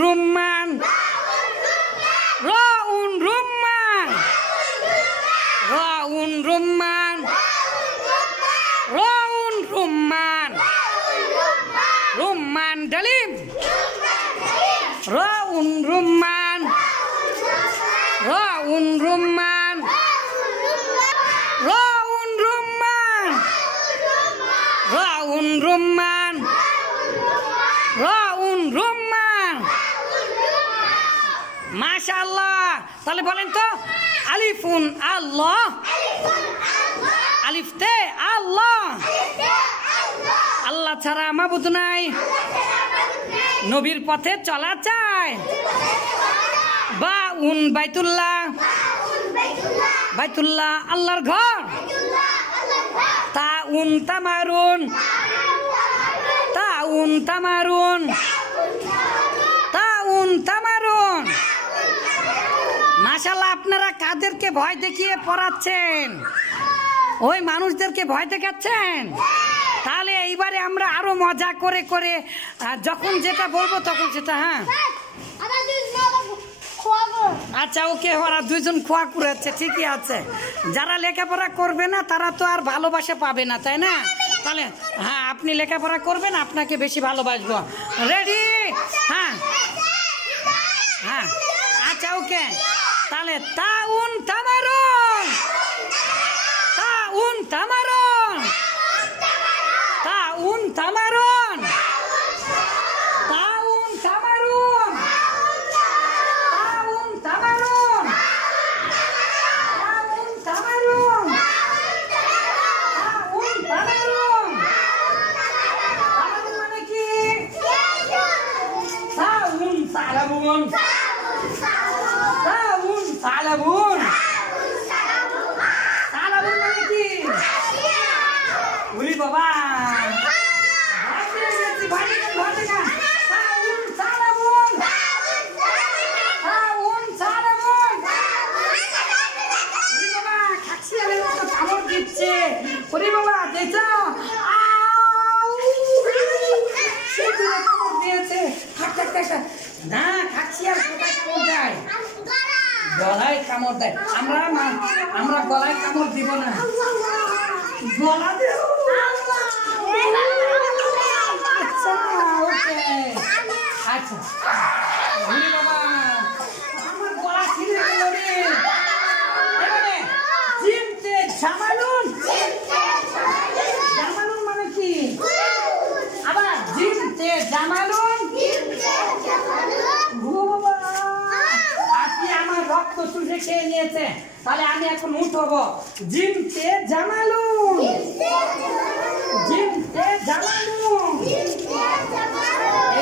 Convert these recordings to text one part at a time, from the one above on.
রুম্মান রাউন রুম্মান রাউন রুম্মান রাউন রুম্মান রুম্মান ডালিম রাউন রুম্মান রাউন রুম্মান রাউন রুম্মান রাউন রুম্মান রাউন রুম্মান মাশাআল্লাহ। তাহলে বলেন তো আলিফুন আল্লাহ আলিফ তে আল্লাহ আল্লাহ ছাড়া মাবুদ নাই নবীর পথে চলা চায় বাউন বাইতুল্লাহ বাইতুল্লাহ আল্লাহর ঘর তাউন তামারুন তাউন তামারুন তাউন তামারুন। মাশাআল্লাহ আপনারা কাদেরকে ভয় দেখিয়ে পড়াচ্ছেন? ওই মানুষদেরকে ভয় দেখাচ্ছেন। তাহলে এইবারে আমরা আরো মজা করে করে যখন যেটা বলবো তখন সেটা। হ্যাঁ আচ্ছা ওকে, ওরা দুইজন খোয়া করেছে, ঠিকই আছে। যারা লেখাপড়া করবে না তারা তো আর ভালোবাসা পাবে না, তাই না? তাহলে হ্যাঁ আপনি লেখাপড়া করবেন, আপনাকে বেশি ভালোবাসবো। রেডি? হ্যাঁ হ্যাঁ আচ্ছা ওকে। তাহলে তাউন তামারুন তাউন তামারুন তাউন তামারুন তাউন তামারুন তাউন তামারুন তাউন তামারুন তাউন তামারুন। তামারুন মানে কি? তাউন সালাবুন তাউন সালাবুন সালাবুন মানে কি? ওরে বাবা না খাচ্ছি আর গলায় কামড় দেয়। আমরা গলায় কামড় দিব না, গলা দেব। আচ্ছা ওকে আচ্ছা বাবা আমার গলা ছিঁড়ে গেল রে। এবারে জিমতে জামালুন জামালুন মানে কি? আবার জিমতে জামালুন। আপনি আমার রক্ত চুষে খেয়ে নিয়েছে, তাহলে আমি এখন উঠবো। জিমতে জামালুন জিমতে জামালুন।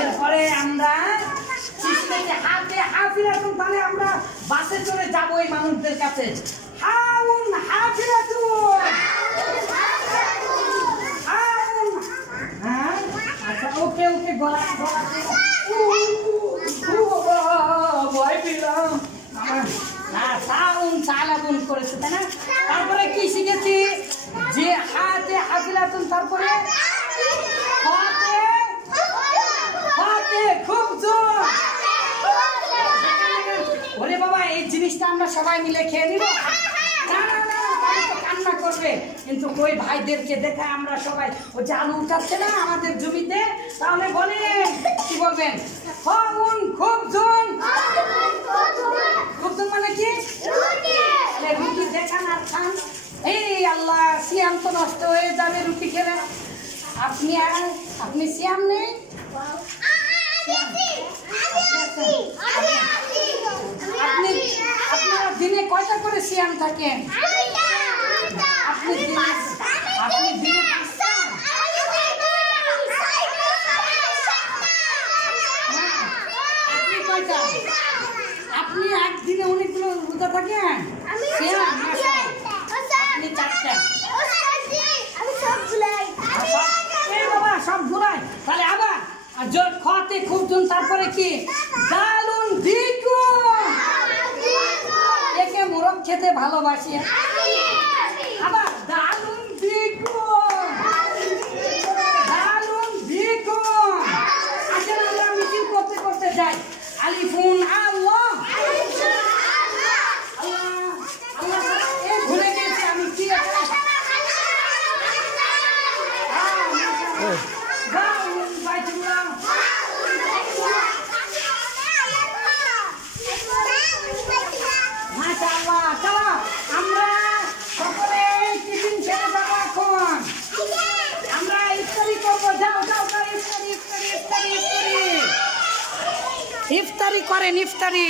এরপরে আমরা হাতে হাফিরাতুন, তাহলে আমরা বাসে চলে যাবো এই মানুষদের কাছে। হাউন হাফিরাতুন হাউন। হ্যাঁ আচ্ছা ওকে ওকে গলা গলা ভয় পেলাম। তাউন সালাবুন করেছে, তাই না? তারপরে কি শিখেছি? যে হাতে হাফিরাতুন, তারপরে হাতে হাতে খুব জোর। ওরে বাবা এই জিনিসটা আমরা সবাই মিলে খেয়ে নিব। না না না কান্না করবে, কিন্তু ওই ভাইদেরকে দেখে আমরা সবাই ওই যে আলু উঠাচ্ছে না আমাদের জমিতে, তাহলে বলেন কি বলবেন? হাউন খুব জোর। খুব জোর মানে কি? রুটি দেখান আর খান। এই আল্লাহ সিয়াম তো নষ্ট হয়ে যাবে রুটি খেলে। আপনি সিয়াম নেই? আপনারা দিনে কয়টা করে সিয়াম থাকেন? আপনি দিনে আপনি কয়টা? আপনি একদিনে অনেকগুলো রোজা থাকেন? আপনি চারটা। সব ভুলাই। তাহলে আবার জোর খাতে খুব জোর। তারপরে কি? দালুন দ্বিগুণ। একে মোরগ খেতে ভালোবাসি। আবার দালুন দ্বিগুণ দালুন দ্বিগুণ। আসলে আমরা মিছিল করতে করতে যাই। করেন ইফতারি।